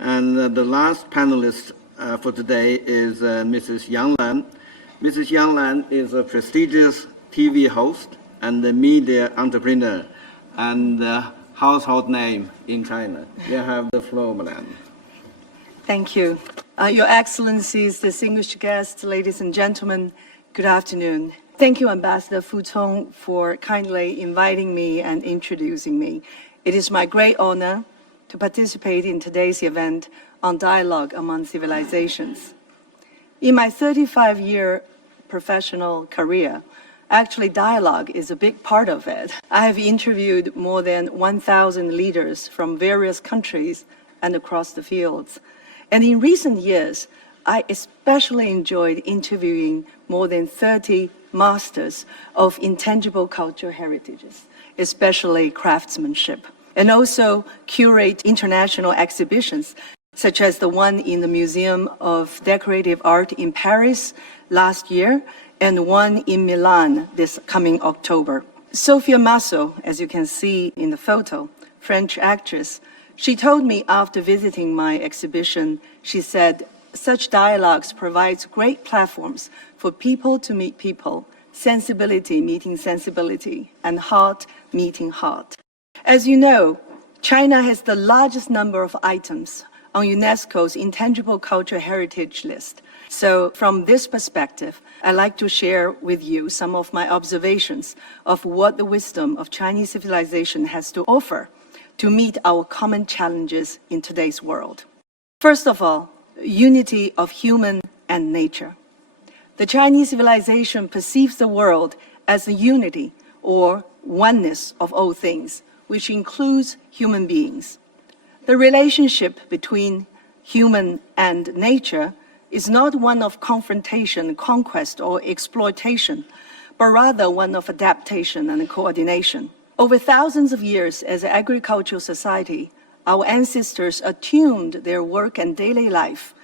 And the last panelist for today is Mrs. Yang Lan. Mrs. Yang Lan is a prestigious TV host and a media entrepreneur and a household name in China. You have the floor, Madam. Thank you. Your Excellencies, distinguished guests, ladies and gentlemen, good afternoon. Thank you, Ambassador Fu Cong, for kindly inviting me and introducing me. It is my great honor to participate in today's event on dialogue among civilizations. In my 35-year professional career, actually dialogue is a big part of it. I have interviewed more than 1,000 leaders from various countries and across the fields. And in recent years, I especially enjoyed interviewing more than 30 masters of intangible cultural heritages, especially craftsmanship, and also curate international exhibitions, such as the one in the Museum of Decorative Art in Paris last year, and one in Milan this coming October. Sofia Masso, as you can see in the photo, French actress, she told me after visiting my exhibition, she said, such dialogues provides great platforms for people to meet people, sensibility meeting sensibility, and heart meeting heart. As you know, China has the largest number of items on UNESCO's Intangible Cultural Heritage List. So from this perspective, I'd like to share with you some of my observations of what the wisdom of Chinese civilization has to offer to meet our common challenges in today's world. First of all, unity of human and nature. The Chinese civilization perceives the world as a unity or oneness of all things, which includes human beings. The relationship between human and nature is not one of confrontation, conquest, or exploitation, but rather one of adaptation and coordination. Over thousands of years as an agricultural society, our ancestors attuned their work and daily life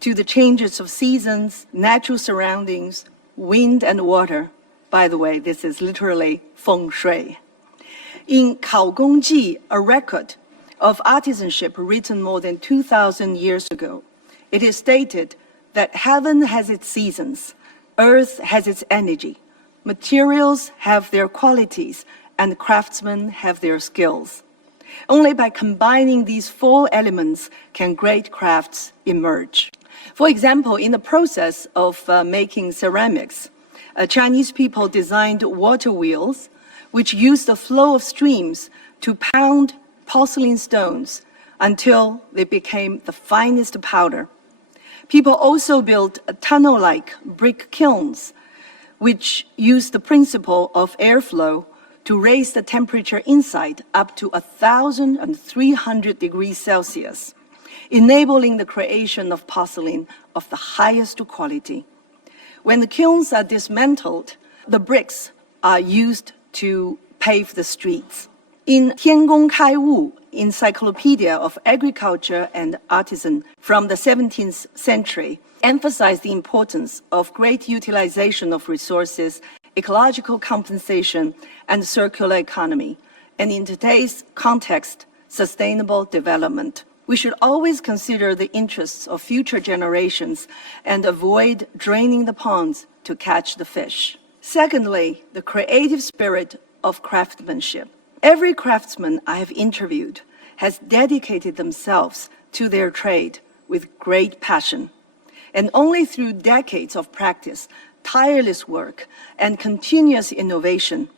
to the changes of seasons, natural surroundings, wind and water. By the way, this is literally feng shui. In Kao Gong Ji, a record of artisanship written more than 2,000 years ago, it is stated that heaven has its seasons, earth has its energy, materials have their qualities, and craftsmen have their skills. Only by combining these four elements can great crafts emerge. For example, in the process of making ceramics, Chinese people designed water wheels which used the flow of streams to pound porcelain stones until they became the finest powder. People also built tunnel-like brick kilns, which used the principle of airflow to raise the temperature inside up to 1,300 degrees Celsius, enabling the creation of porcelain of the highest quality. When the kilns are dismantled, the bricks are used to pave the streets. In Tiangong Kai Wu, Encyclopedia of Agriculture and Artisan from the 17th century, emphasized the importance of great utilization of resources, ecological compensation, and circular economy, and in today's context, sustainable development. We should always consider the interests of future generations and avoid draining the ponds to catch the fish. Secondly, the creative spirit of craftsmanship. Every craftsman I have interviewed has dedicated themselves to their trade with great passion. And only through decades of practice, tireless work, and continuous innovation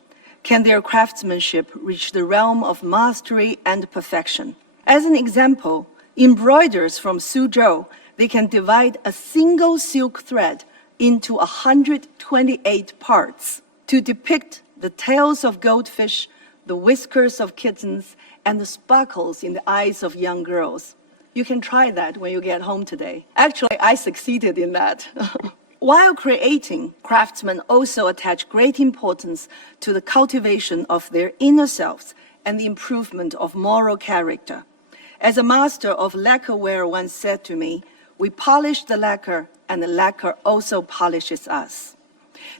can their craftsmanship reach the realm of mastery and perfection. As an example, embroiders from Suzhou, they can divide a single silk thread into 128 parts to depict the tails of goldfish, the whiskers of kittens, and the sparkles in the eyes of young girls. You can try that when you get home today. Actually, I succeeded in that. While creating, craftsmen also attach great importance to the cultivation of their inner selves and the improvement of moral character. As a master of lacquerware once said to me, we polish the lacquer and the lacquer also polishes us.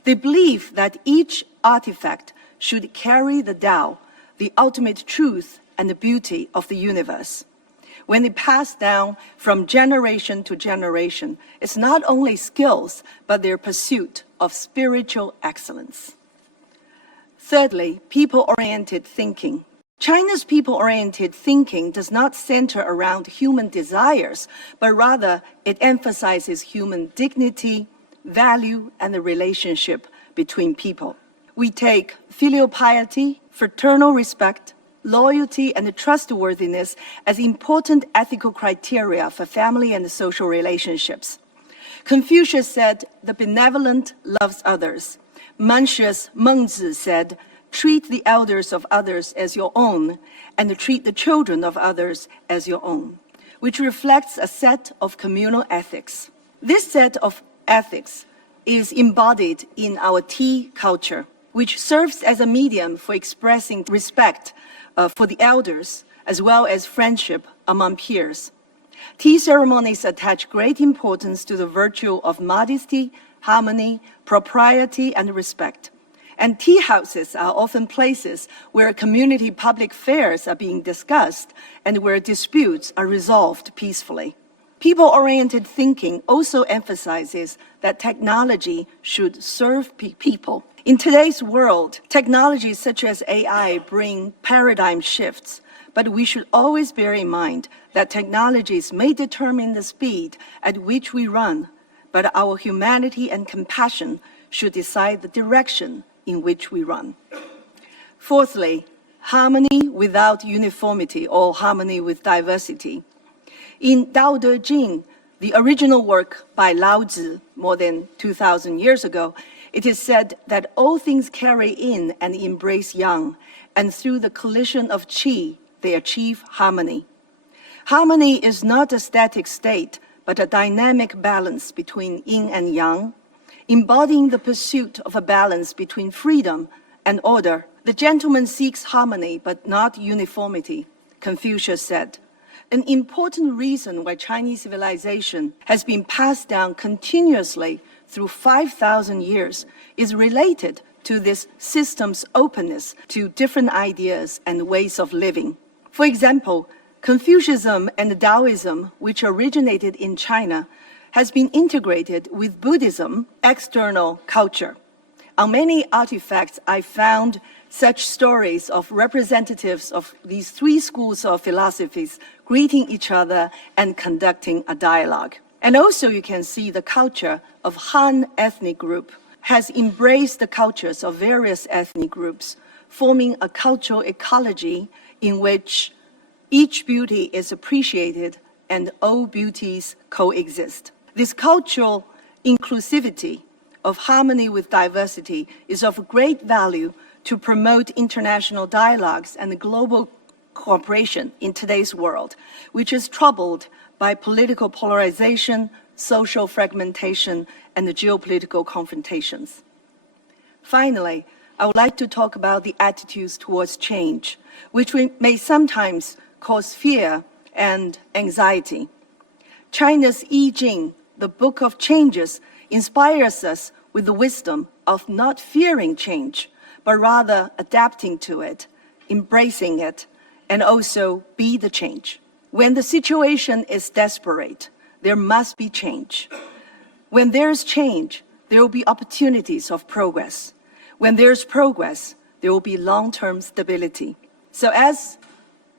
They believe that each artifact should carry the Tao, the ultimate truth and the beauty of the universe. when they pass down from generation to generation, it's not only skills, but their pursuit of spiritual excellence. Thirdly, people-oriented thinking. China's people-oriented thinking does not center around human desires, but rather it emphasizes human dignity, value, and the relationship between people. We take filial piety, fraternal respect, loyalty, and trustworthiness as important ethical criteria for family and social relationships. Confucius said, "The benevolent loves others." Mencius Mengzi said, "Treat the elders of others as your own, and treat the children of others as your own," which reflects a set of communal ethics. This set of ethics is embodied in our tea culture, which serves as a medium for expressing respect for the elders, as well as friendship among peers. Tea ceremonies attach great importance to the virtue of modesty, harmony, propriety, and respect. And tea houses are often places where community public affairs are being discussed and where disputes are resolved peacefully. People-oriented thinking also emphasizes that technology should serve people. In today's world, technologies such as AI bring paradigm shifts, but we should always bear in mind that technologies may determine the speed at which we run, but our humanity and compassion should decide the direction in which we run. Fourthly, harmony without uniformity, or harmony with diversity. In Tao Te Ching, the original work by Lao Tzu more than 2,000 years ago, it is said that all things carry in and embrace yang, and through the collision of qi, they achieve harmony. Harmony is not a static state, but a dynamic balance between yin and yang, embodying the pursuit of a balance between freedom and order. The gentleman seeks harmony, but not uniformity, Confucius said. An important reason why Chinese civilization has been passed down continuously through 5,000 years is related to this system's openness to different ideas and ways of living. For example, Confucianism and Taoism, which originated in China, has been integrated with Buddhism, external culture. On many artifacts, I found such stories of representatives of these three schools of philosophies greeting each other and conducting a dialogue. And also you can see the culture of Han ethnic group has embraced the cultures of various ethnic groups, forming a cultural ecology in which each beauty is appreciated and all beauties coexist. This cultural inclusivity of harmony with diversity is of great value to promote international dialogues and global cooperation in today's world, which is troubled by political polarization, social fragmentation, and the geopolitical confrontations. Finally, I would like to talk about the attitudes towards change, which may sometimes cause fear and anxiety. China's I Ching, the Book of Changes, inspires us with the wisdom of not fearing change, but rather adapting to it, embracing it, and also be the change. When the situation is desperate, there must be change. When there's change, there will be opportunities of progress. When there's progress, there will be long-term stability. So as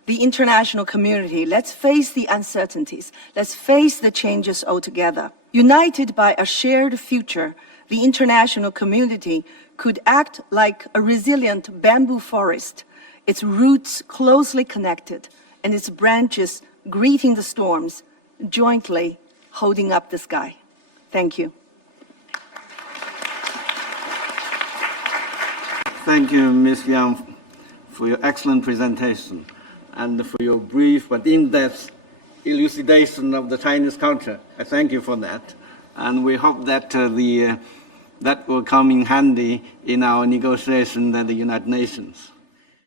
the international community, let's face the uncertainties. Let's face the changes altogether. United by a shared future, the international community could act like a resilient bamboo forest, its roots closely connected and its branches greeting the storms, jointly holding up the sky. Thank you. Thank you, Ms. Yang, for your excellent presentation and for your brief but in-depth elucidation of the Chinese culture. I thank you for that. And we hope that that will come in handy in our negotiation at the United Nations.